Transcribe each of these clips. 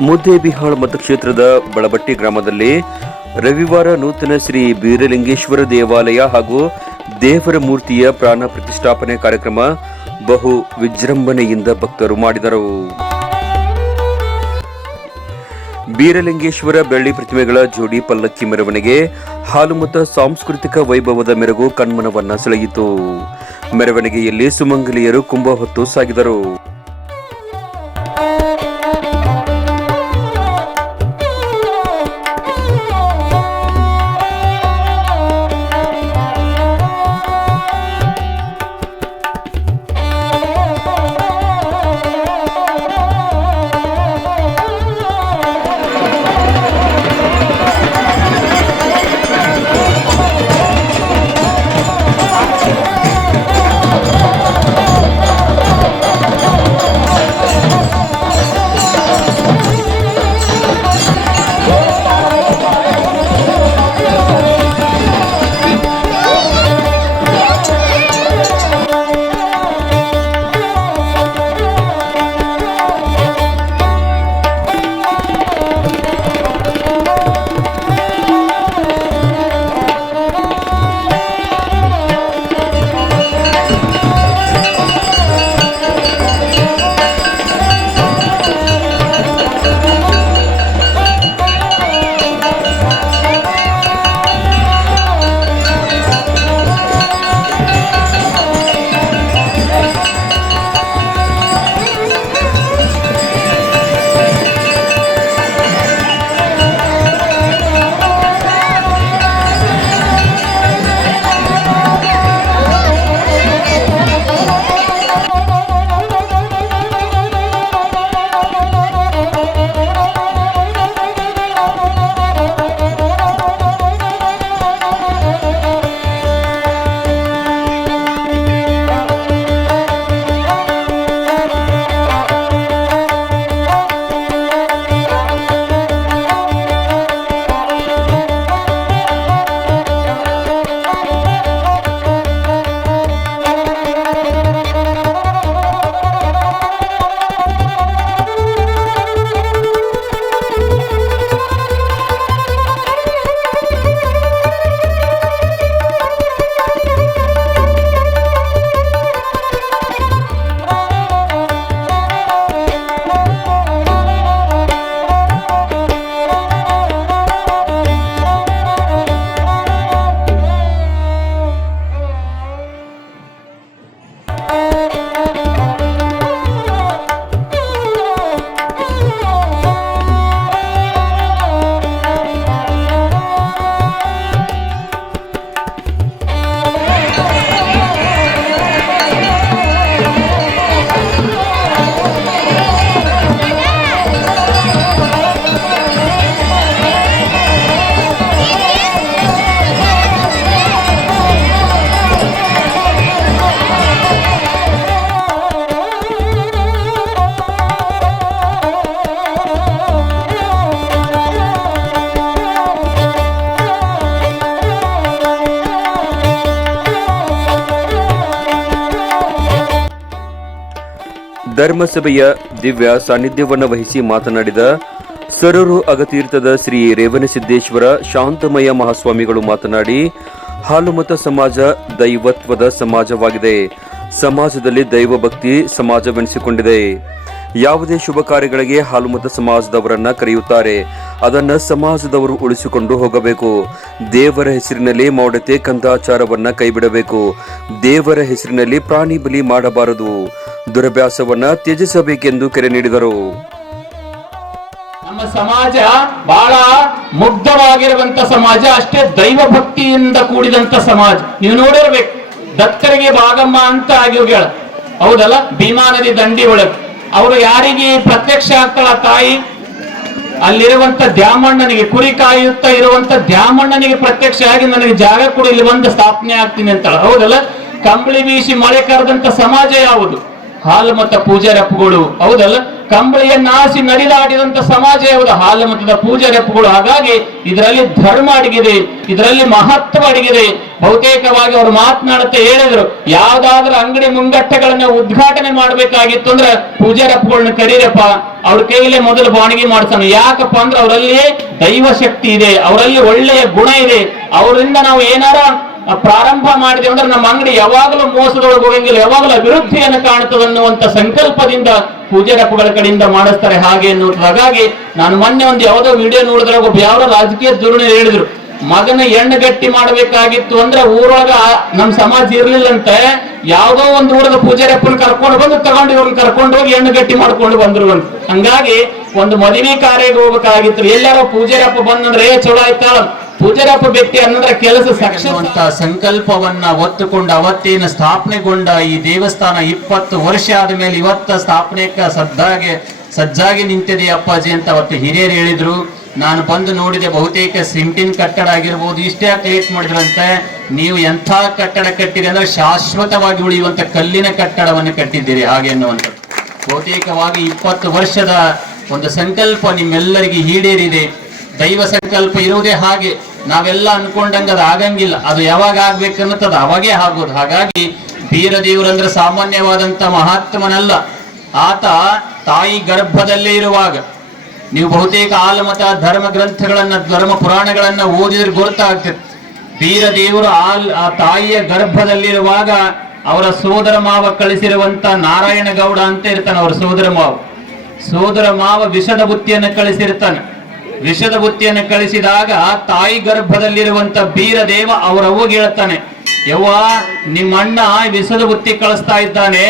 ಮುದ್ದೇಬಿಹಾಳ್ ಮತಕ್ಷೇತ್ರದ ಬಳಬಟ್ಟಿ ಗ್ರಾಮದಲ್ಲಿ ರವಿವಾರ ನೂತನ ಶ್ರೀ ಬೀರಲಿಂಗೇಶ್ವರ ದೇವಾಲಯ ಹಾಗೂ ದೇವರ ಮೂರ್ತಿಯ ಪ್ರಾಣ ಪ್ರತಿಷ್ಠಾಪನೆ ಕಾರ್ಯಕ್ರಮ ಬಹು ವಿಜೃಂಭಣೆಯಿಂದ ಭಕ್ತರು ಮಾಡಿದರು. ಬೀರಲಿಂಗೇಶ್ವರ ಬೆಳ್ಳಿ ಪ್ರತಿಮೆಗಳ ಜೋಡಿ ಪಲ್ಲಕ್ಕಿ ಮೆರವಣಿಗೆ ಹಾಲು ಸಾಂಸ್ಕೃತಿಕ ವೈಭವದ ಮೆರಗು ಕಣ್ಮನವನ್ನ ಸೆಳೆಯಿತು. ಮೆರವಣಿಗೆಯಲ್ಲಿ ಸುಮಂಗಲಿಯರು ಕುಂಭ ಹೊತ್ತು ಸಾಗಿದರು. ಧರ್ಮಸಭೆಯ ದಿವ್ಯ ಸಾನ್ನಿಧ್ಯವನ್ನು ವಹಿಸಿ ಮಾತನಾಡಿದ ಸರೂರು ಅಗತೀರ್ಥದ ಶ್ರೀ ರೇವಣಸಿದ್ದೇಶ್ವರ ಶಾಂತಮಯ ಮಹಾಸ್ವಾಮಿಗಳು ಮಾತನಾಡಿ ಹಾಲುಮತ ಸಮಾಜ ದೈವತ್ವದ ಸಮಾಜವಾಗಿದೆ. ಸಮಾಜದಲ್ಲಿ ದೈವ ಭಕ್ತಿ ಸಮಾಜವೆನಿಸಿಕೊಂಡಿದೆ. ಯಾವುದೇ ಶುಭ ಕಾರ್ಯಗಳಿಗೆ ಹಾಲುಮತ ಸಮಾಜದವರನ್ನ ಕರೆಯುತ್ತಾರೆ. ಅದನ್ನ ಸಮಾಜದವರು ಉಳಿಸಿಕೊಂಡು ಹೋಗಬೇಕು. ದೇವರ ಹೆಸರಿನಲ್ಲಿ ಮೌಢತೆ ಕಂದಾಚಾರವನ್ನ ಕೈಬಿಡಬೇಕು. ದೇವರ ಹೆಸರಿನಲ್ಲಿ ಪ್ರಾಣಿ ಬಲಿ ಮಾಡಬಾರದು. ದುರಭ್ಯಾಸವನ್ನ ತ್ಯಜಿಸಬೇಕೆಂದು ಕರೆ ನೀಡಿದರು. ನಮ್ಮ ಸಮಾಜ ಬಹಳ ಮುಗ್ಧವಾಗಿರುವಂತ ಸಮಾಜ, ಅಷ್ಟೇ ದೈವ ಭಕ್ತಿಯಿಂದ ಕೂಡಿದಂತ ಸಮಾಜ. ನೀವು ನೋಡಿರ್ಬೇಕು, ದತ್ತರಿಗೆ ಭಾಗಮ್ಮ ಅಂತ ಆಗಿ ಹೋಗ್ಯಾಳ ಹೌದಲ್ಲ? ಭೀಮಾ ನದಿ ದಂಡಿ ಒಳಗೆ. ಅವರು ಯಾರಿಗೆ ಪ್ರತ್ಯಕ್ಷ ಆಗ್ತಾಳ ತಾಯಿ? ಅಲ್ಲಿರುವಂತ ದ್ಯಾಮಣ್ಣನಿಗೆ, ಕುರಿ ಕಾಯುತ್ತಾ ಇರುವಂತ ದ್ಯಾಮಣ್ಣನಿಗೆ ಪ್ರತ್ಯಕ್ಷ ಆಗಿ ನನಗೆ ಜಾಗ ಕೂಡ, ಇಲ್ಲಿ ಬಂದು ಸ್ಥಾಪನೆ ಆಗ್ತೀನಿ ಅಂತಾಳ. ಹೌದಲ್ಲ? ಕಂಬಳಿ ಬೀಸಿ ಮಳೆ ಕರೆದಂತ ಸಮಾಜ ಯಾವುದು? ಹಾಲು ಮತ್ತ ಪೂಜಾರಪ್ಪಗಳು ಹೌದಲ್ಲ? ಕಂಬಳಿಯನ್ನ ಆಸಿ ನಡಿದಾಡಿದಂತ ಸಮಾಜ ಯಾವುದು? ಮತದ ಪೂಜಾರೆಪ್ಪುಗಳು ಹಾಗಾಗಿ ಇದರಲ್ಲಿ ಧರ್ಮ ಅಡಗಿದೆ, ಇದರಲ್ಲಿ ಮಹತ್ವ ಅಡಗಿದೆ. ಬಹುತೇಕವಾಗಿ ಅವರು ಮಾತನಾಡುತ್ತಾ ಹೇಳಿದ್ರು, ಯಾವ್ದಾದ್ರೂ ಅಂಗಡಿ ಮುಂಗಟ್ಟಗಳನ್ನ ಉದ್ಘಾಟನೆ ಮಾಡ್ಬೇಕಾಗಿತ್ತು ಅಂದ್ರೆ ಪೂಜಾರಪ್ಪಗಳನ್ನ ಕರೀರಪ್ಪ, ಅವ್ರ ಕೈಯಲ್ಲೇ ಮೊದಲು ಬಾಣಿಗೆ ಮಾಡ್ತಾನೆ ಯಾಕಪ್ಪ ಅಂದ್ರೆ ಅವರಲ್ಲಿ ದೈವ ಶಕ್ತಿ ಇದೆ, ಅವರಲ್ಲಿ ಒಳ್ಳೆಯ ಗುಣ ಇದೆ. ಅವರಿಂದ ನಾವು ಏನಾರ ಪ್ರಾರಂಭ ಮಾಡಿದೆವು ಅಂದ್ರೆ ನಮ್ಮ ಅಂಗಡಿ ಯಾವಾಗಲೂ ಮೋಸದೊಳಗೆ ಹೋಗಂಗಿಲ್ಲ, ಯಾವಾಗಲೂ ಅಭಿವೃದ್ಧಿಯನ್ನು ಕಾಣುತ್ತದೆ ಅನ್ನುವಂತ ಸಂಕಲ್ಪದಿಂದ ಪೂಜಾರಪ್ಪಗಳ ಕಡೆಯಿಂದ ಮಾಡಿಸ್ತಾರೆ. ಹಾಗೆ ಅನ್ನೋದು ಹಾಗಾಗಿ ನಾನು ಮೊನ್ನೆ ಒಂದು ಯಾವುದೋ ವಿಡಿಯೋ ನೋಡಿದ್ರೆ ಒಬ್ಬ ಯಾವ ರಾಜಕೀಯ ಧೋರಣೆ ಹೇಳಿದ್ರು. ಮಗನ ಎಣ್ಣೆ ಗಟ್ಟಿ ಮಾಡಬೇಕಾಗಿತ್ತು ಅಂದ್ರೆ ಊರೊಳಗ ನಮ್ ಸಮಾಜ ಇರ್ಲಿಲ್ಲಂತೆ ಯಾವುದೋ ಒಂದು ಊರದ ಪೂಜಾರಪ್ಪನ ಕರ್ಕೊಂಡು ಬಂದು ತಗೊಂಡು ಇವ್ರನ್ನ ಕರ್ಕೊಂಡು ಹೋಗಿ ಎಣ್ಣೆ ಗಟ್ಟಿ ಮಾಡ್ಕೊಂಡು ಬಂದ್ರು ಅಂತ ಹಂಗಾಗಿ ಒಂದು ಮದುವೆ ಕಾರ್ಯಕ್ಕೆ ಹೋಗ್ಬೇಕಾಗಿತ್ತು. ಎಲ್ಲಾರೋ ಪೂಜಾರಪ್ಪ ಬಂದಂದ್ರೆ ಏ, ಚಲೋ ಆಯ್ತಾಳ ಪೂಜಾರಪ್ಪ ಬೆಟ್ಟಿ ಅನ್ನೋದ್ರ ಕೆಲಸ ಅಂತ ಸಂಕಲ್ಪವನ್ನ ಒತ್ತುಕೊಂಡು ಅವತ್ತೇನು ಸ್ಥಾಪನೆಗೊಂಡ ಈ ದೇವಸ್ಥಾನ ಇಪ್ಪತ್ತು ವರ್ಷ ಆದ ಮೇಲೆ ಇವತ್ತ ಸ್ಥಾಪನೆಗೆ ಸದ್ದಾಗೆ ಸಜ್ಜಾಗಿ ನಿಂತಿದೆ ಅಪ್ಪಾಜಿ ಅಂತ ಅವತ್ತು ಹಿರಿಯರು ಹೇಳಿದ್ರು. ನಾನು ಬಂದು ನೋಡಿದೆ ಬಹುತೇಕ ಸಿಂಟಿನ್ ಕಟ್ಟಡ ಆಗಿರ್ಬೋದು ಇಷ್ಟೇ ಲೇಟ್ ಮಾಡಿದ್ರಂತೆ. ನೀವು ಎಂಥ ಕಟ್ಟಡ ಕಟ್ಟಿದೆ ಅಂದ್ರೆ ಶಾಶ್ವತವಾಗಿ ಉಳಿಯುವಂತ ಕಲ್ಲಿನ ಕಟ್ಟಡವನ್ನು ಕಟ್ಟಿದ್ದೀರಿ ಹಾಗೆ ಅನ್ನುವಂಥದ್ದು. ಬಹುತೇಕವಾಗಿ ಇಪ್ಪತ್ತು ವರ್ಷದ ಒಂದು ಸಂಕಲ್ಪ ನಿಮ್ಮೆಲ್ಲರಿಗೆ ಈಡೇರಿದೆ. ದೈವ ಸಂಕಲ್ಪ ಇರುವುದೇ ಹಾಗೆ. ನಾವೆಲ್ಲ ಅನ್ಕೊಂಡಂಗ ಅದು ಆಗಂಗಿಲ್ಲ. ಅದು ಯಾವಾಗ ಆಗ್ಬೇಕನ್ನತ್ತದ ಅವಾಗೇ ಆಗೋದು. ಹಾಗಾಗಿ ಬೀರ ದೇವರಂದ್ರೆ ಸಾಮಾನ್ಯವಾದಂತ ಮಹಾತ್ಮನಲ್ಲ. ಆತ ತಾಯಿ ಗರ್ಭದಲ್ಲೇ ಇರುವಾಗ ನೀವು ಬಹುತೇಕ ಆಲಮತ ಧರ್ಮ ಗ್ರಂಥಗಳನ್ನ ಧರ್ಮ ಪುರಾಣಗಳನ್ನ ಓದಿದ್ರೆ ಗೊತ್ತಾಗ್ತದೆ. ವೀರದೇವರು ಆಲ್, ಆ ತಾಯಿಯ ಗರ್ಭದಲ್ಲಿರುವಾಗ ಅವರ ಸೋದರ ಮಾವ ಕಳಿಸಿರುವಂತ ನಾರಾಯಣ ಗೌಡ ಅಂತ ಇರ್ತಾನೆ ಅವರ ಸೋದರ ಮಾವ. ಸೋದರ ಮಾವ ವಿಷದ ಬುತ್ತಿಯನ್ನು ಕಳಿಸಿರ್ತಾನೆ. ವಿಷದ ಬುತ್ತಿಯನ್ನು ಕಳಿಸಿದಾಗ ತಾಯಿ ಗರ್ಭದಲ್ಲಿರುವಂತ ಬೀರದೇವ ಅವರ ಹೇಳ್ತಾನೆ, ಯವ್ವ, ನಿಮ್ಮ ಅಣ್ಣ ವಿಷದ ಬುತ್ತಿ ಕಳಿಸ್ತಾ ಇದ್ದಾನೆ,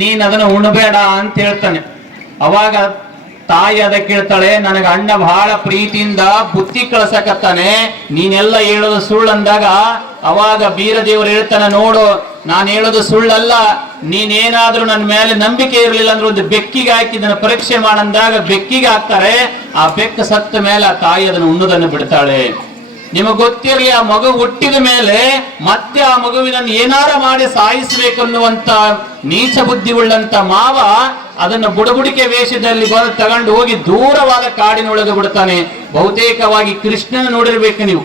ನೀನ್ ಅದನ್ನ ಉಣಬೇಡ ಅಂತ ಹೇಳ್ತಾನೆ. ಅವಾಗ ತಾಯಿ ಅದಕ್ಕೆ ಹೇಳ್ತಾಳೆ, ನನಗ ಅಣ್ಣ ಬಹಳ ಪ್ರೀತಿಯಿಂದ ಬುತ್ತಿ ಕಳ್ಸಕತ್ತಾನೆ, ನೀನೆಲ್ಲ ಹೇಳೋದು ಸುಳ್ಳು ಅಂದಾಗ ಅವಾಗ ಬೀರದೇವರು ಹೇಳ್ತಾನೆ, ನೋಡು ನಾನು ಹೇಳೋದು ಸುಳ್ಳಲ್ಲ, ನೀನೇನಾದ್ರೂ ನನ್ನ ಮೇಲೆ ನಂಬಿಕೆ ಇರಲಿಲ್ಲ ಅಂದ್ರೆ ಒಂದು ಬೆಕ್ಕಿಗೆ ಹಾಕಿ ಇದನ್ನ ಪರೀಕ್ಷೆ ಮಾಡಂದಾಗ ಬೆಕ್ಕಿಗೆ ಹಾಕ್ತಾರೆ, ಆ ಬೆಕ್ಕ ಸತ್ತ ಮೇಲೆ ಆ ತಾಯಿ ಅದನ್ನು ಉಣ್ಣುದನ್ನು ಬಿಡ್ತಾಳೆ. ನಿಮಗೆ ಗೊತ್ತಿರಲಿ, ಆ ಮಗು ಹುಟ್ಟಿದ ಮೇಲೆ ಮತ್ತೆ ಆ ಮಗುವಿನನ್ನು ಏನಾರ ಮಾಡಿ ಸಾಯಿಸಬೇಕನ್ನುವಂತ ನೀಚ ಬುದ್ಧಿ ಉಳ್ಳಂತ ಮಾವ ಅದನ್ನು ಬುಡಬುಡಿಕೆ ವೇಷದಲ್ಲಿ ತಗೊಂಡು ಹೋಗಿ ದೂರವಾದ ಕಾಡಿನೊಳಗೆ ಬಿಡ್ತಾನೆ. ಬಹುತೇಕವಾಗಿ ಕೃಷ್ಣನ ನೋಡಿರ್ಬೇಕು ನೀವು.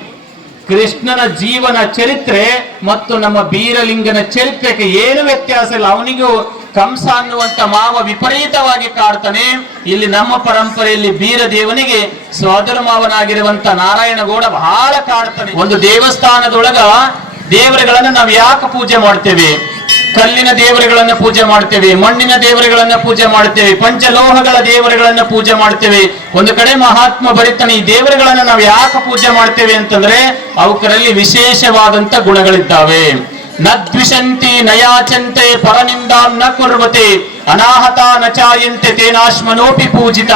ಕೃಷ್ಣನ ಜೀವನ ಚರಿತ್ರೆ ಮತ್ತು ನಮ್ಮ ಬೀರಲಿಂಗನ ಚರಿತ್ರೆಗೆ ಏನು ವ್ಯತ್ಯಾಸ ಇಲ್ಲ. ಅವನಿಗೂ ಕಂಸ ಅನ್ನುವಂತ ಮಾವ ವಿಪರೀತವಾಗಿ ಕಾಡ್ತಾನೆ. ಇಲ್ಲಿ ನಮ್ಮ ಪರಂಪರೆಯಲ್ಲಿ ಬೀರದೇವನಿಗೆ ಸೋದರ ಮಾವನಾಗಿರುವಂತ ನಾರಾಯಣಗೌಡ ಬಹಳ ಕಾಡ್ತಾನೆ. ಒಂದು ದೇವಸ್ಥಾನದೊಳಗ ದೇವರುಗಳನ್ನು ನಾವು ಯಾಕೆ ಪೂಜೆ ಮಾಡ್ತೇವೆ? ಕಲ್ಲಿನ ದೇವರುಗಳನ್ನು ಪೂಜೆ ಮಾಡ್ತೇವೆ ಮಣ್ಣಿನ ದೇವರುಗಳನ್ನ ಪೂಜೆ ಮಾಡ್ತೇವೆ ಪಂಚಲೋಹಗಳ ದೇವರುಗಳನ್ನು ಪೂಜೆ ಮಾಡ್ತೇವೆ ಒಂದು ಕಡೆ ಮಹಾತ್ಮ ಬರಿತಾನೆ ಈ ದೇವರುಗಳನ್ನ ನಾವು ಯಾಕೆ ಪೂಜೆ ಮಾಡ್ತೇವೆ ಅಂತಂದ್ರೆ ಅವಕರಲ್ಲಿ ವಿಶೇಷವಾದಂತ ಗುಣಗಳಿದ್ದಾವೆ. ನದ್ವಿಷಂತಿ ನಯಾಚಂತೆ ಪರನಿಂದಾಂ ನ ಕುರ್ವತೆ, ಅನಾಹತ ನಚಾಯಂತೆ ಚಾಯಂತೆ ತೇನಾಶ್ಮನೋಪಿ ಪೂಜಿತ.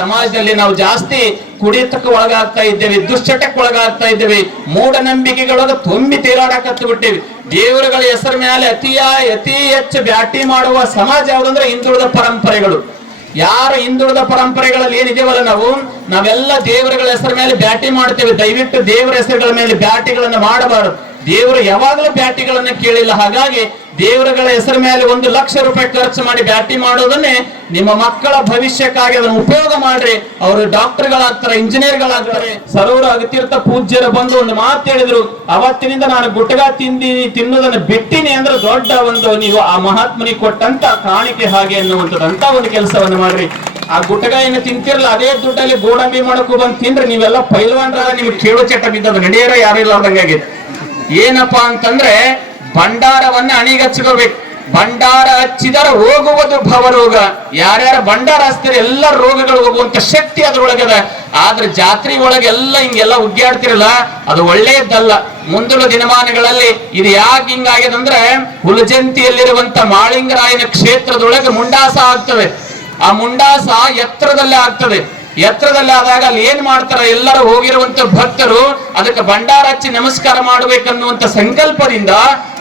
ಸಮಾಜದಲ್ಲಿ ನಾವು ಜಾಸ್ತಿ ಕುಡಿತಕ್ಕೆ ಒಳಗಾಗ್ತಾ ಇದ್ದೇವೆ, ದುಶ್ಚಟಕ್ಕೆ ಒಳಗಾಗ್ತಾ ಇದ್ದೇವೆ ಮೂಢನಂಬಿಕೆಗಳೊಳಗೆ ತುಂಬಿ ತೀರಾಡಕತ್ತು ಬಿಟ್ಟಿವಿ. ದೇವರುಗಳ ಹೆಸರ ಮೇಲೆ ಅತಿಯ ಅತಿ ಹೆಚ್ಚು ಬ್ಯಾಟಿ ಮಾಡುವ ಸಮಾಜ ಯಾವುದಂದ್ರೆ ಹಿಂದುಳಿದ ಪರಂಪರೆಗಳು. ಯಾರು ಹಿಂದುಳಿದ ಪರಂಪರೆಗಳಲ್ಲಿ ಏನಿದೆವಲ್ಲ ನಾವು? ನಾವೆಲ್ಲ ದೇವರುಗಳ ಹೆಸರ ಮೇಲೆ ಬ್ಯಾಟಿ ಮಾಡ್ತೇವೆ. ದಯವಿಟ್ಟು ದೇವರ ಹೆಸರುಗಳ ಮೇಲೆ ಬ್ಯಾಟಿಗಳನ್ನು ಮಾಡಬಾರದು. ದೇವರು ಯಾವಾಗಲೂ ಬ್ಯಾಟಿಗಳನ್ನು ಕೇಳಿಲ್ಲ. ಹಾಗಾಗಿ ದೇವರುಗಳ ಹೆಸರ ಮೇಲೆ ಒಂದು ಲಕ್ಷ ರೂಪಾಯಿ ಖರ್ಚು ಮಾಡಿ ಬ್ಯಾಟಿ ಮಾಡೋದನ್ನೇ ನಿಮ್ಮ ಮಕ್ಕಳ ಭವಿಷ್ಯಕ್ಕಾಗಿ ಅದನ್ನು ಉಪಯೋಗ ಮಾಡ್ರಿ. ಅವರು ಡಾಕ್ಟರ್ಗಳಾಗ್ತಾರೆ, ಇಂಜಿನಿಯರ್ಗಳಾಗ್ತಾರೆ. ಸರೋವರ ಅಗತೀರ್ಥ ಪೂಜ್ಯರು ಬಂದು ಒಂದು ಮಾತು ಹೇಳಿದ್ರು, ಅವತ್ತಿನಿಂದ ನಾನು ಗುಟ್ಟಗ ತಿಂದಿನಿ, ತಿನ್ನುವುದನ್ನು ಬಿಟ್ಟಿನಿ ಅಂದ್ರೆ ದೊಡ್ಡ ಒಂದು ನೀವು ಆ ಮಹಾತ್ಮನಿಗೆ ಕೊಟ್ಟಂತ ಕಾಣಿಕೆ ಹಾಗೆ ಅನ್ನುವಂಥದ್ದು ಒಂದು ಕೆಲಸವನ್ನು ಮಾಡ್ರಿ. ಆ ಗುಟ್ಟಗ ಏನು ತಿಂತಿರಲ್ಲ, ಅದೇ ದುಡ್ಡಲ್ಲಿ ಗೋಡಂಬಿ ಮಾಡಕ್ಕೂ ಬಂದು ತಿಂದ್ರೆ ನೀವೆಲ್ಲ ಪೈಲ್ವಾನ್ರ ನಿಮ್ಗೆ ಕೇಳು ಚಟ ಬಿದ್ದ ನಡೆಯರ ಯಾರು ಇಲ್ಲಾರ್ದಂಗಾಗಿದೆ ಏನಪ್ಪಾ ಅಂತಂದ್ರೆ ಭಂಡಾರವನ್ನ ಅಣಿಗಚ್ಚಿಕೊಳ್ಬೇಕು. ಭಂಡಾರ ಹಚ್ಚಿದರೆ ಹೋಗುವುದು ಭವರೋಗ. ಯಾರ್ಯಾರ ಭಂಡಾರ ಹಚ್ತಾರೆ ಎಲ್ಲ ರೋಗಗಳು ಹೋಗುವಂತ ಶಕ್ತಿ ಅದ್ರೊಳಗದ. ಆದ್ರೆ ಜಾತ್ರೆ ಒಳಗೆ ಎಲ್ಲ ಹಿಂಗೆಲ್ಲ ಉಗ್ಗಾಡ್ತಿರಲ್ಲ ಅದು ಒಳ್ಳೆಯದಲ್ಲ ಮುಂದಿನ ದಿನಮಾನಗಳಲ್ಲಿ ಇದು ಯಾಕೆ ಹಿಂಗಾಗಿದೆ ಅಂದ್ರೆ ಹುಲಜಂತಿಯಲ್ಲಿರುವಂತ ಮಾಳಿಂಗರಾಯನ ಕ್ಷೇತ್ರದೊಳಗೆ ಮುಂಡಾಸ ಆಗ್ತದೆ. ಆ ಮುಂಡಾಸ ಎತ್ತರದಲ್ಲೇ ಆಗ್ತದೆ. ಎತ್ತರದಲ್ಲಿ ಆದಾಗ ಅಲ್ಲಿ ಏನ್ ಮಾಡ್ತಾರೆ ಎಲ್ಲರೂ ಹೋಗಿರುವಂತ ಭಕ್ತರು ಅದಕ್ಕೆ ಭಂಡಾರ ಹಚ್ಚಿ ನಮಸ್ಕಾರ ಮಾಡ್ಬೇಕನ್ನುವಂತ ಸಂಕಲ್ಪದಿಂದ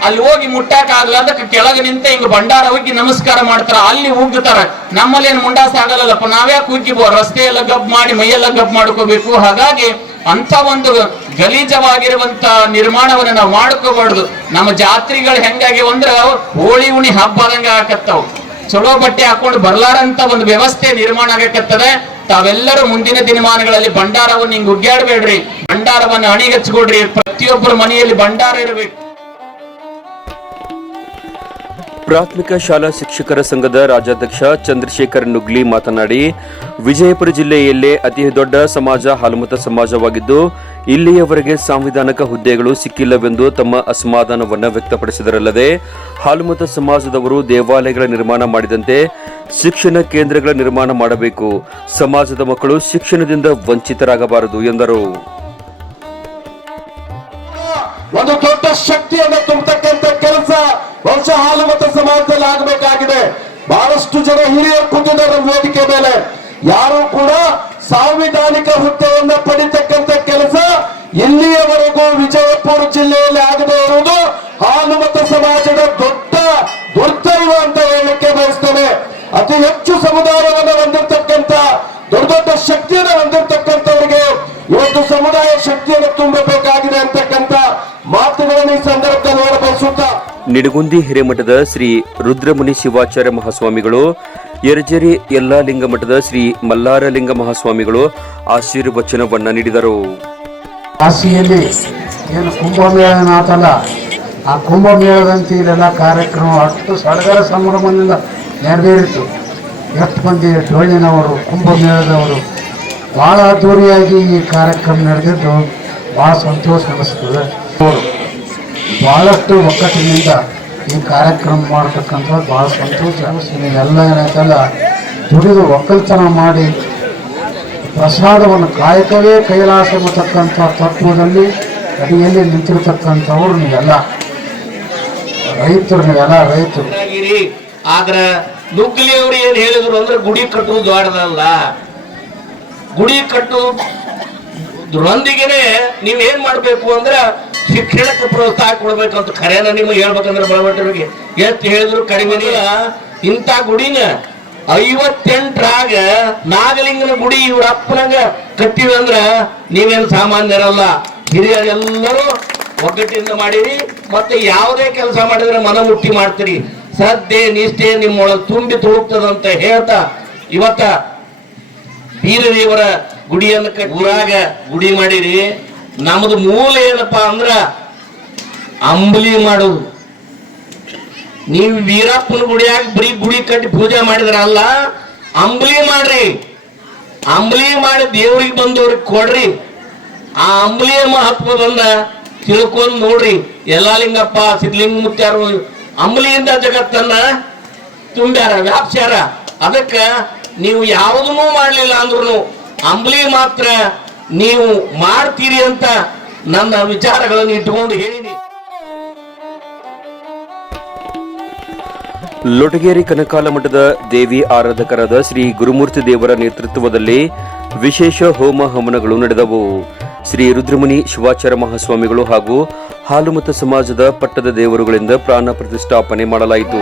ಅಲ್ಲಿ ಹೋಗಿ ಮುಟ್ಟಾಕ ಆಗಲ್ಲ ಅದಕ್ಕೆ ಕೆಳಗೆ ನಿಂತ ಹಿಂಗ ಭಂಡಾರ ಹೋಗಿ ನಮಸ್ಕಾರ ಮಾಡ್ತಾರ. ಅಲ್ಲಿ ಉಗ್ತಾರ ನಮ್ಮಲ್ಲಿ ಏನ್ ಮುಂಡಾಸ ಆಗಲ್ಲಪ್ಪ ನಾವ್ಯಾಕೆ ಉಗ್ಗಿಬೋ ರಸ್ತೆ ಎಲ್ಲ ಗಬ್ ಮಾಡಿ, ಮೈಯೆಲ್ಲ ಗಬ್ ಮಾಡ್ಕೋಬೇಕು. ಹಾಗಾಗಿ ಅಂತ ಒಂದು ಗಲೀಜವಾಗಿರುವಂತ ನಿರ್ಮಾಣವನ್ನು ನಾವು ಮಾಡ್ಕೋಬಾರ್ದು. ನಮ್ಮ ಜಾತ್ರೆಗಳು ಹೆಂಗಾಗ್ಯಾವ ಅಂದ್ರೆ ಹೋಳಿ ಉಣಿ ಹಬ್ಬದಂಗ ಆದಂಗ ಆಕತ್ತಾವ್ ಚಲೋ ಬಟ್ಟೆ ಹಾಕೊಂಡು ಬರ್ಲಾರಂತ ಒಂದು ವ್ಯವಸ್ಥೆ ನಿರ್ಮಾಣ ಆಗಕತ್ತದೆ. ತಾವೆಲ್ಲರೂ ಮುಂದಿನ ದಿನಮಾನಗಳಲ್ಲಿ ಭಂಡಾರವನ್ನು ಹಿಂಗ್ ಉಗ್ಗಾಡ್ಬೇಡ್ರಿ ಭಂಡಾರವನ್ನು ಅಣಿಗಚ್ಕೊಡ್ರಿ ಪ್ರತಿಯೊಬ್ಬರ ಮನೆಯಲ್ಲಿ ಭಂಡಾರ ಇರಬೇಕು. ಪ್ರಾಥಮಿಕ ಶಾಲಾ ಶಿಕ್ಷಕರ ಸಂಘದ ರಾಜ್ಯಾಧ್ಯಕ್ಷ ಚಂದ್ರಶೇಖರ್ ನುಗ್ಲಿ ಮಾತನಾಡಿ, ವಿಜಯಪುರ ಜಿಲ್ಲೆಯಲ್ಲೇ ಅತಿ ದೊಡ್ಡ ಸಮಾಜ, ಹಾಲುಮತ ಸಮಾಜವಾಗಿದ್ದು ಇಲ್ಲಿಯವರೆಗೆ ಸಾಂವಿಧಾನಿಕ ಹುದ್ದೆಗಳು ಸಿಕ್ಕಿಲ್ಲವೆಂದು ತಮ್ಮ ಅಸಮಾಧಾನವನ್ನು ವ್ಯಕ್ತಪಡಿಸಿದರಲ್ಲದೆ ಹಾಲುಮತ ಸಮಾಜದವರು ದೇವಾಲಯಗಳ ನಿರ್ಮಾಣ ಮಾಡಿದಂತೆ ಶಿಕ್ಷಣ ಕೇಂದ್ರಗಳ ನಿರ್ಮಾಣ ಮಾಡಬೇಕು. ಸಮಾಜದ ಮಕ್ಕಳು ಶಿಕ್ಷಣದಿಂದ ವಂಚಿತರಾಗಬಾರದು ಎಂದರು. ಒಂದು ದೊಡ್ಡ ಶಕ್ತಿಯನ್ನು ತುಂಬತಕ್ಕಂತ ಕೆಲಸ ಬಹುಶಃ ಹಾಲು ಮತ್ತು ಸಮಾಜದಲ್ಲಿ ಆಗಬೇಕಾಗಿದೆ. ಬಹಳಷ್ಟು ಜನ ಹಿರಿಯರು ಕೂತಿದ್ದಾರೆ ವೇದಿಕೆ ಮೇಲೆ. ಯಾರು ಕೂಡ ಸಾಂವಿಧಾನಿಕ ಹುದ್ದೆಯನ್ನ ಪಡಿತಕ್ಕಂತ ಕೆಲಸ ಇಲ್ಲಿಯವರೆಗೂ ವಿಜಯಪುರ ಜಿಲ್ಲೆಯಲ್ಲಿ ಆಗದೆ ಇರುವುದು ಹಾಲುಮತ ಸಮಾಜದ ದೊಡ್ಡ ದುರ್ದೈವ ಅಂತ ಹೇಳಲಿಕ್ಕೆ ಬಯಸ್ತೇನೆ. ಅತಿ ಹೆಚ್ಚು ಸಮುದಾಯವನ್ನು ಹೊಂದಿರತಕ್ಕಂತ ದೊಡ್ಡ ದೊಡ್ಡ ಶಕ್ತಿಯನ್ನು ಹೊಂದಿರತಕ್ಕಂಥವರಿಗೆ ಇವತ್ತು ಸಮುದಾಯ ಶಕ್ತಿಯನ್ನು ತುಂಬಬೇಕಾಗಿದೆ ಅಂತಕ್ಕಂಥ ಮಾತುಗಳನ್ನು ಈ ಸಂದರ್ಭದಲ್ಲಿ ಹೇಳ ಬಯಸುತ್ತಾ ನಿಡಗುಂದಿ ಹಿರೇಮಠದ ಶ್ರೀ ರುದ್ರಮುನಿ ಶಿವಾಚಾರ್ಯ ಮಹಾಸ್ವಾಮಿಗಳು ಯರಜೇರಿ ಯಲ್ಲಾಲಿಂಗ ಮಠದ ಶ್ರೀ ಮಲ್ಲಾರ ಲಿಂಗ ಮಹಾಸ್ವಾಮಿಗಳು ಆಶೀರ್ವಚನವನ್ನ ನೀಡಿದರು. ಕಾಶಿಯಲ್ಲಿ ಏನು ಕುಂಭಮೇಳ ಆತಲ್ಲ ಆ ಕುಂಭಮೇಳದಂತೆ ಇಲ್ಲೆಲ್ಲ ಕಾರ್ಯಕ್ರಮ ಅಷ್ಟು ಸಡಗರ ಸಂಭ್ರಮದಿಂದ ನೆರವೇರಿತು. ಎಷ್ಟು ಮಂದಿ ಡೋಳಿನವರು ಕುಂಭಮೇಳದವರು, ಭಾಳ ಅದ್ದೂರಿಯಾಗಿ ಈ ಕಾರ್ಯಕ್ರಮ ನಡೆದಿದ್ದು ಭಾಳ ಸಂತೋಷ ಅನಿಸ್ತದೆ ಭಾಳಷ್ಟು ಒಕ್ಕಟ್ಟಿನಿಂದ ಈ ಕಾರ್ಯಕ್ರಮ ಮಾಡ್ತಕ್ಕಂಥದ್ದು ಭಾಳ ಸಂತೋಷ. ಎಲ್ಲ ಏನೈತಲ್ಲ ದುಡಿದು ಒಕ್ಕಲ್ತನ ಮಾಡಿ ಪ್ರಸಾದವನ್ನು ಕಾಯಕವೇ ಕೈಲಾಸ ಎಂಬತಕ್ಕಂಥ ತತ್ವದಲ್ಲಿ ಅಡಿಯಲ್ಲಿ ನಿಂತಿರ್ತಕ್ಕಂಥವ್ರು ನೀವೆಲ್ಲ. ರೈತರು ನೀವೆಲ್ಲ, ರೈತರು. ಆದ್ರ ನುಗ್ಲಿ ಅವ್ರು ಏನ್ ಹೇಳಿದ್ರು ಅಂದ್ರೆ ಗುಡಿ ಕಟ್ಟುವುದು ದೊಡ್ಡದಲ್ಲ. ಗುಡಿ ಕಟ್ಟು ನೀವೇನ್ ಮಾಡ್ಬೇಕು ಅಂದ್ರ ಶಿಕ್ಷಣಕ್ಕೆ ಪ್ರೋತ್ಸಾಹ ಕೊಡ್ಬೇಕಂತ ಖರೇನ ನಿಮ್ಗೆ ಹೇಳ್ಬೇಕಂದ್ರೆ ಬಳವಟ್ಟರಿಗೆ ಎತ್ತಿ ಹೇಳಿದ್ರು ಕಡಿಮೆ ಇಂಥ ಗುಡಿನ ಐವತ್ತೆಂಟರಾಗ ನಾಗಲಿಂಗನ ಗುಡಿ ಇವ್ರ ಅಪ್ಪನಾಗ ಕಟ್ಟಿವಿ ಅಂದ್ರ ನೀವೇನು ಸಾಮಾನ್ಯರಲ್ಲ. ಹಿರಿಯರೆಲ್ಲರೂ ಒಗ್ಗಟ್ಟಿನಿಂದ ಮಾಡಿರಿ. ಮತ್ತೆ ಯಾವುದೇ ಕೆಲಸ ಮಾಡಿದ್ರೆ ಮನ ಮುಟ್ಟಿ ಮಾಡ್ತೀರಿ. ಸದ್ದೆ ನಿಷ್ಠೆ ನಿಮ್ಮೊಳಗೆ ತುಂಬಿ ತುಳುಕ್ತದಂತ ಹೇಳ್ತಾ ಇವತ್ತ ಬೀರದೇವರ ಗುಡಿಯನ್ನು ಊರಾಗ ಗುಡಿ ಮಾಡಿರಿ. ನಮ್ದು ಮೂಲ ಏನಪ್ಪಾ ಅಂದ್ರ ಅಂಬಲಿ ಮಾಡೋದು. ನೀವು ವೀರಪ್ಪನ ಗುಡಿಯಾಗ ಬರೀ ಗುಡಿ ಕಟ್ಟಿ ಪೂಜೆ ಮಾಡಿದ್ರ ಅಲ್ಲ ಅಂಬಲಿ ಮಾಡ್ರಿ. ಅಂಬಲಿ ಮಾಡಿ ದೇವ್ರಿಗೆ ಬಂದವ್ರಿಗೆ ಕೊಡ್ರಿ. ಆ ಅಂಬಲಿಯ ಮಹತ್ವ ಬಂದ ತಿಳ್ಕೊಂಡು ನೋಡ್ರಿ. ಯಲ್ಲಾಲಿಂಗಪ್ಪ ಸಿದ್ಲಿಂಗ ಮುತ್ಯಾರು ಅಂಬಲಿಯಿಂದ ಜಗತ್ತನ್ನ ತುಂಬ್ಯಾರ, ವ್ಯಾಪ್ಸ್ಯಾರ. ಅದಕ್ಕ ನೀವು ಯಾವುದನ್ನೂ ಮಾಡ್ಲಿಲ್ಲ ಅಂದ್ರೂ ಅಂಬಲಿ ಮಾತ್ರ ನೀವು ಮಾಡ್ತೀರಿ ಅಂತ ನನ್ನ ವಿಚಾರಗಳನ್ನು ಇಟ್ಟುಕೊಂಡು ಹೇಳಿನಿ ಲೊಟಗೇರಿ ಕನಕಾಲ ಮಠದ ದೇವಿ ಆರಾಧಕರಾದ ಶ್ರೀ ಗುರುಮೂರ್ತಿ ದೇವರ ನೇತೃತ್ವದಲ್ಲಿ ವಿಶೇಷ ಹೋಮ ಹವನಗಳು ನಡೆದವು. ಶ್ರೀ ರುದ್ರಮುನಿ ಶಿವಾಚಾರ್ಯ ಮಹಾಸ್ವಾಮಿಗಳು ಹಾಗೂ ಹಾಲುಮತ ಸಮಾಜದ ಪಟ್ಟದ ದೇವರುಗಳಿಂದ ಪ್ರಾಣ ಪ್ರತಿಷ್ಠಾಪನೆ ಮಾಡಲಾಯಿತು.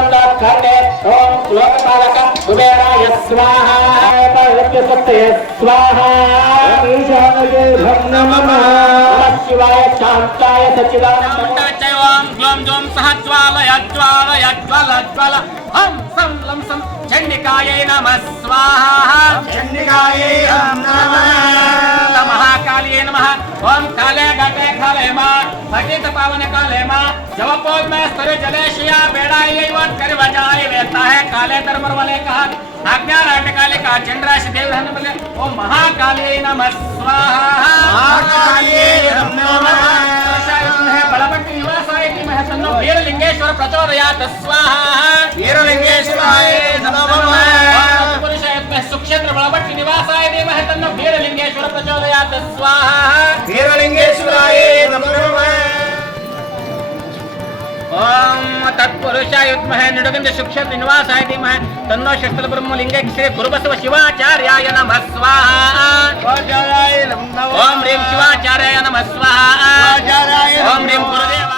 पालक कुबेराय स्वाहा पार्वत्यसत्तये स्वाहा ईशानये भं नमः शिवाय शान्ताय सच्चिदानन्दाय वां ग्लं जों सह ज्वालय ज्वालय ज्वल ज्वल हं सं लं सं चण्डिकायै नमः स्वाहा चण्डिकायै नमः महाकाल्यै नमः ॐ काले घटे काले मा पठित पावन काले मा जवपोल में स्तरे जले शिया बेड़ा ये वन कर बजाए लेता है काले दरबार वाले कहा आज्ञा का चंद्राश देव धन बोले ओ महाकाली नमः स्वाहा महाकाली नमः तन्नो वीरलिंगेश्वर प्रचोदयात् स्वाहा वीरलिंगेश्वराय नमः सुक्षेत्र निवासाय धीमहि तन्नो वीरलिंगेश्वर प्रचोदयात् स्वाहा वीरलिंगेश्वराय नमः ವಿದ್ಮಹೇ ನಿಡುಗಂಧ ನಿವಾಸ ನಿವಾಸಾಯ ಧೀಮಹಿ ತನ್ನೋ ಶಸ್ತ್ರ ಬ್ರಹ್ಮಲಿಂಗ ಶ್ರೀ ಗುರುಬಸವ ಶಿವಾಚಾರ್ಯಾಯ ನಮಃ ಸ್ವಾಹಾ. ಓಂ ಹ್ರೀಂ ಶಿವಾಚಾರ್ಯಾಯ ನಮಃ ಸ್ವಾಹಾ. ಓಂ ಹ್ರೀಂ ಗುರುದೇವ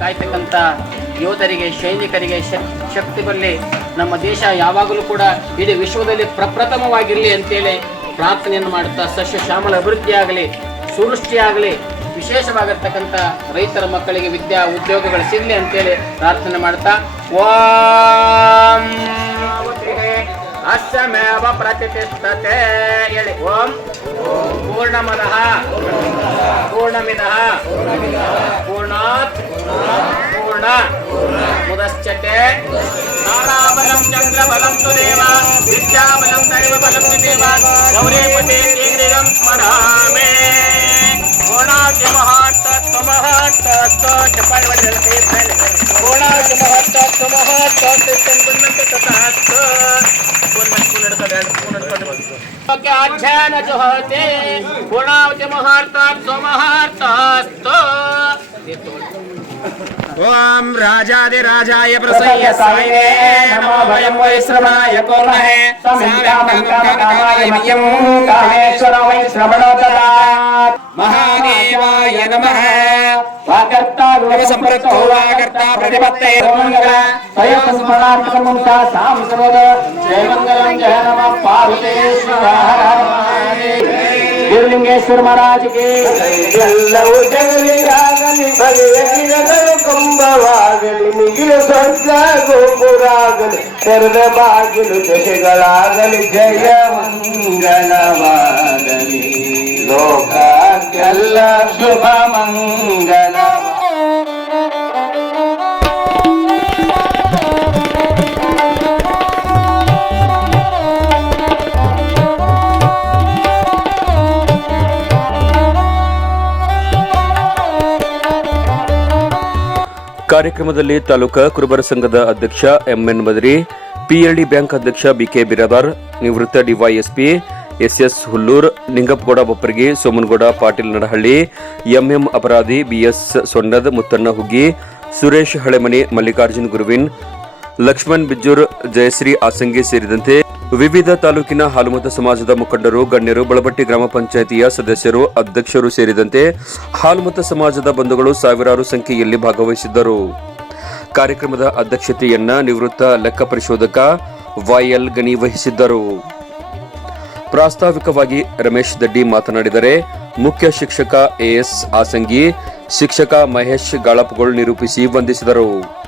ಕಾಯ್ತಕ್ಕಂಥ ಯೋಧರಿಗೆ ಸೈನಿಕರಿಗೆ ಶಕ್ತಿ ಬರಲಿ. ನಮ್ಮ ದೇಶ ಯಾವಾಗಲೂ ಕೂಡ ಇಡೀ ವಿಶ್ವದಲ್ಲಿ ಪ್ರಪ್ರಥಮವಾಗಿರಲಿ ಅಂತೇಳಿ ಪ್ರಾರ್ಥನೆಯನ್ನು ಮಾಡುತ್ತಾ ಸಸ್ಯ ಶ್ಯಾಮಲ ಅಭಿವೃದ್ಧಿಯಾಗಲಿ, ಸುವೃಷ್ಟಿಯಾಗಲಿ, ವಿಶೇಷವಾಗಿರ್ತಕ್ಕಂಥ ರೈತರ ಮಕ್ಕಳಿಗೆ ವಿದ್ಯಾ ಉದ್ಯೋಗಗಳು ಸಿಗಲಿ ಅಂತೇಳಿ ಪ್ರಾರ್ಥನೆ ಮಾಡ್ತಾ ಓಂ ಅಸ್ಯಮೇವ ಪ್ರತಿಷ್ಠತೆ ಹೇಳಿ, ಓಂ ಪೂರ್ಣಮದಃ, ಪೂರ್ಣಮಿದಃ, ಪೂರ್ಣಾತ್, ಪೂರ್ಣ, ಮುದಶ್ಚತೆ. ताराबलं चन्द्रबलं तु देवा विद्याबलं दैवबलं तु देव गौरे पटे केन्द्रियं स्मरामे। कोणाचे महत्त स्वमहत्त चपाल वडल हे फल। कोणाचे महत्त स्वमहत्त ते संपन्न तथास्त जो होते कोणाचे महार्थात स्वमहार्थात ओम राजाधिराजाय प्रसय्य साये नमो भयं वैश्रवणाय कुर्महे साव्यं कामेश्वर वैश्रवणो ददात् महादेवाय नमः। वाकर्ता गुणसम्पृक्तो वाकर्ता प्रतिपत्ते मङ्गल स्वयं स्मरणार्थकं सा सां सर्वद। जय मङ्गलं जय नमः। पार्वतीश्वराय गिरलिंगेश्वर గిరిలింగేశ్వర మహారాజుకి ಎಲ್ಲವೂ ಜಗಲಿಗಾಗಲಿ ಬಗೆಯಗಿರದ ಕುಂಭವಾಗಲಿ ಮಿಗಿಲ ಸ್ವರ್ಗ ಗೋಪುರಾಗಲಿ ತೆರೆದ ಬಾಗಿಲು ದಶೆಗಳಾಗಲಿ ಜಯ ಮಂಗಳವಾಗಲಿ ಲೋಕಕ್ಕೆಲ್ಲ ಶುಭ ಮಂಗಳ ಕಾರ್ಯಕ್ರಮದಲ್ಲಿ ತಾಲೂಕಾ ಕುರುಬರ ಸಂಘದ ಅಧ್ಯಕ್ಷ ಎಂಎನ್ ಮದರಿ, ಪಿಎಲ್ಡಿ ಬ್ಯಾಂಕ್ ಅಧ್ಯಕ್ಷ ಬಿಕೆ ಬಿರಾದಾರ್, ನಿವೃತ್ತ DYSP SS Hullur, Ningappagouda Bappargi Somanagouda Patil Nadahalli, MM Aparadhi BS Sonnad, Muttanna Huggi, Suresh Halemani, Mallikarjun ಗುರುವಿನ್, Lakshman ಬಿಜ್ಜೂರ್, Jayashree Asangi ಸೇರಿದಂತೆ ವಿವಿಧ ತಾಲೂಕಿನ ಹಾಲುಮತ ಸಮಾಜದ ಮುಖಂಡರು, ಗಣ್ಯರು, ಬಳಬಟ್ಟಿ ಗ್ರಾಮ ಪಂಚಾಯಿತಿಯ ಸದಸ್ಯರು, ಅಧ್ಯಕ್ಷರು ಸೇರಿದಂತೆ ಹಾಲುಮತ ಸಮಾಜದ ಬಂಧುಗಳು ಸಾವಿರಾರು ಸಂಖ್ಯೆಯಲ್ಲಿ ಭಾಗವಹಿಸಿದ್ದರು. ಕಾರ್ಯಕ್ರಮದ ಅಧ್ಯಕ್ಷತೆಯನ್ನ ನಿವೃತ್ತ ಲೆಕ್ಕ ಪರಿಶೋಧಕ ವೈಎಲ್ ಗಣಿ ವಹಿಸಿದ್ದರು. ಪ್ರಾಸ್ತಾವಿಕವಾಗಿ ರಮೇಶ್ ದಡ್ಡಿ ಮಾತನಾಡಿದರೆ, ಮುಖ್ಯ ಶಿಕ್ಷಕ ಎಎಸ್ ಆಸಂಗಿ ಶಿಕ್ಷಕ ಮಹೇಶ್ ಗಾಳಪ್ಗೋಳ್ ನಿರೂಪಿಸಿ ವಂದಿಸಿದರು.